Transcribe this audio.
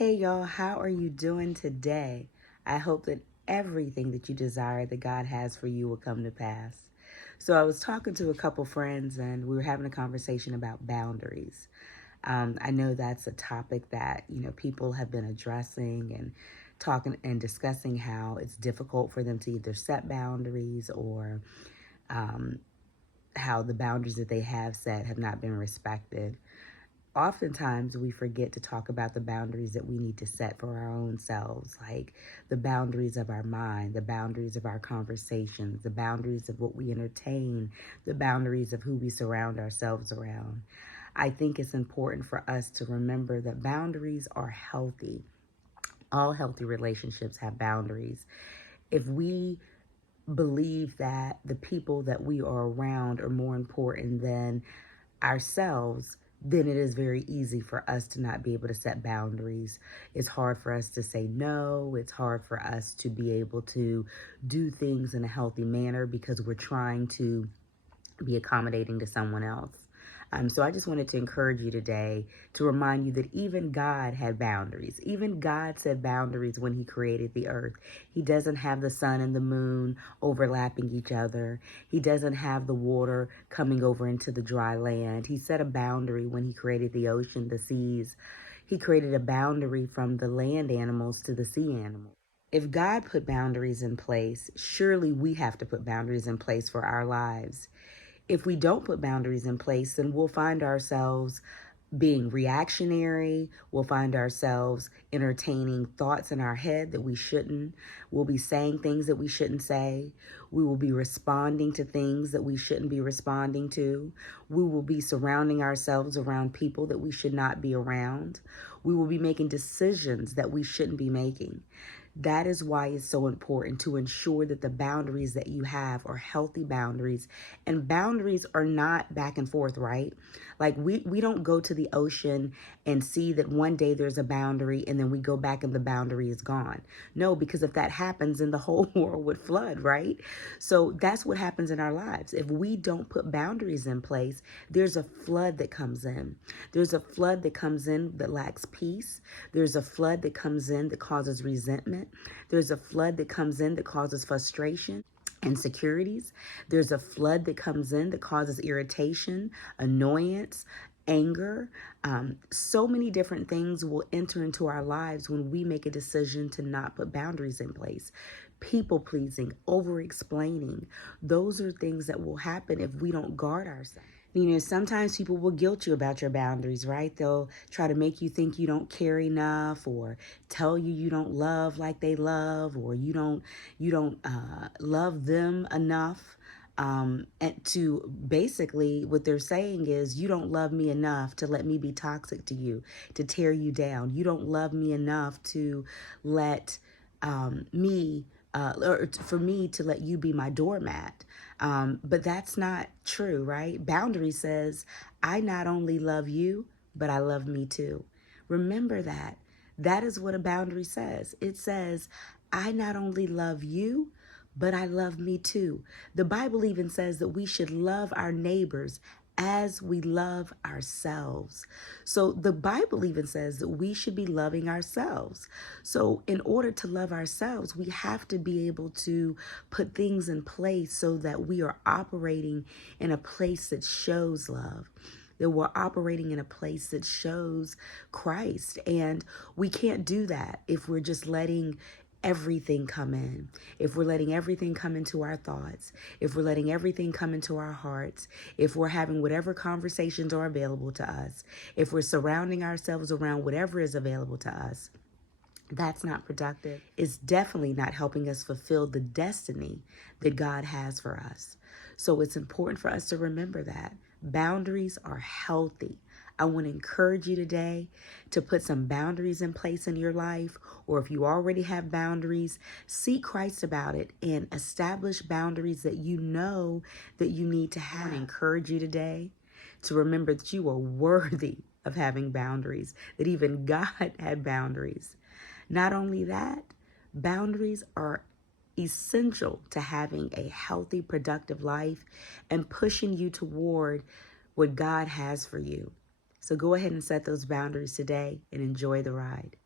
Hey y'all, how are you doing today? I hope that everything that you desire that God has for you will come to pass. So I was talking to a couple friends and we were having a conversation about boundaries. I know that's a topic that, people have been addressing and talking and discussing how it's difficult for them to either set boundaries or um, how the boundaries that they have set have not been respected. Oftentimes we forget to talk about the boundaries that we need to set for our own selves, like the boundaries of our mind, the boundaries of our conversations, the boundaries of what we entertain, the boundaries of who we surround ourselves around. I think it's important for us to remember that boundaries are healthy. All healthy relationships have boundaries. If we believe that the people that we are around are more important than ourselves, then it is very easy for us to not be able to set boundaries. It's hard for us to say no. It's hard for us to be able to do things in a healthy manner because we're trying to be accommodating to someone else. So I just wanted to encourage you today to remind you that even God had boundaries. Even God set boundaries when he created the earth. He doesn't have the sun and the moon overlapping each other. He doesn't have the water coming over into the dry land. He set a boundary when he created the ocean, the seas. He created a boundary from the land animals to the sea animals. If God put boundaries in place, surely we have to put boundaries in place for our lives. If we don't put boundaries in place, then we'll find ourselves being reactionary. We'll find ourselves entertaining thoughts in our head that we shouldn't. We'll be saying things that we shouldn't say. We will be responding to things that we shouldn't be responding to. We will be surrounding ourselves around people that we should not be around. We will be making decisions that we shouldn't be making. That is why it's so important to ensure that the boundaries that you have are healthy boundaries. And boundaries are not back and forth, right? Like we don't go to the ocean and see that one day there's a boundary and then we go back and the boundary is gone. No, because if that happens, then the whole world would flood, right? So that's what happens in our lives. If we don't put boundaries in place, there's a flood that comes in. There's a flood that comes in that lacks peace. There's a flood that comes in that causes resentment. There's a flood that comes in that causes frustration, insecurities. There's a flood that comes in that causes irritation, annoyance, anger. So many different things will enter into our lives when we make a decision to not put boundaries in place. People pleasing, over explaining, those are things that will happen if we don't guard ourselves. Sometimes people will guilt you about your boundaries, right? They'll try to make you think you don't care enough, or tell you you don't love like they love, or you don't love them enough. And to basically what they're saying is, you don't love me enough to let me be toxic to you, to tear you down. You don't love me enough to let me or for me to let you be my doormat. But that's not true, right? Boundary says, I not only love you, but I love me too. Remember that. That is what a boundary says. It says, I not only love you, but I love me too. The Bible even says that we should love our neighbors as we love ourselves. So the Bible even says that we should be loving ourselves. So in order to love ourselves, we have to be able to put things in place so that we are operating in a place that shows love, that we're operating in a place that shows Christ. And we can't do that if we're just letting everything come in. If we're letting everything come into our thoughts, if we're letting everything come into our hearts, if we're having whatever conversations are available to us, if we're surrounding ourselves around whatever is available to us, that's not productive. It's definitely not helping us fulfill the destiny that God has for us. So it's important for us to remember that boundaries are healthy. I want to encourage you today to put some boundaries in place in your life, or if you already have boundaries, seek Christ about it and establish boundaries that you know that you need to have. I want to encourage you today to remember that you are worthy of having boundaries, that even God had boundaries. Not only that, boundaries are essential to having a healthy, productive life and pushing you toward what God has for you. So go ahead and set those boundaries today and enjoy the ride.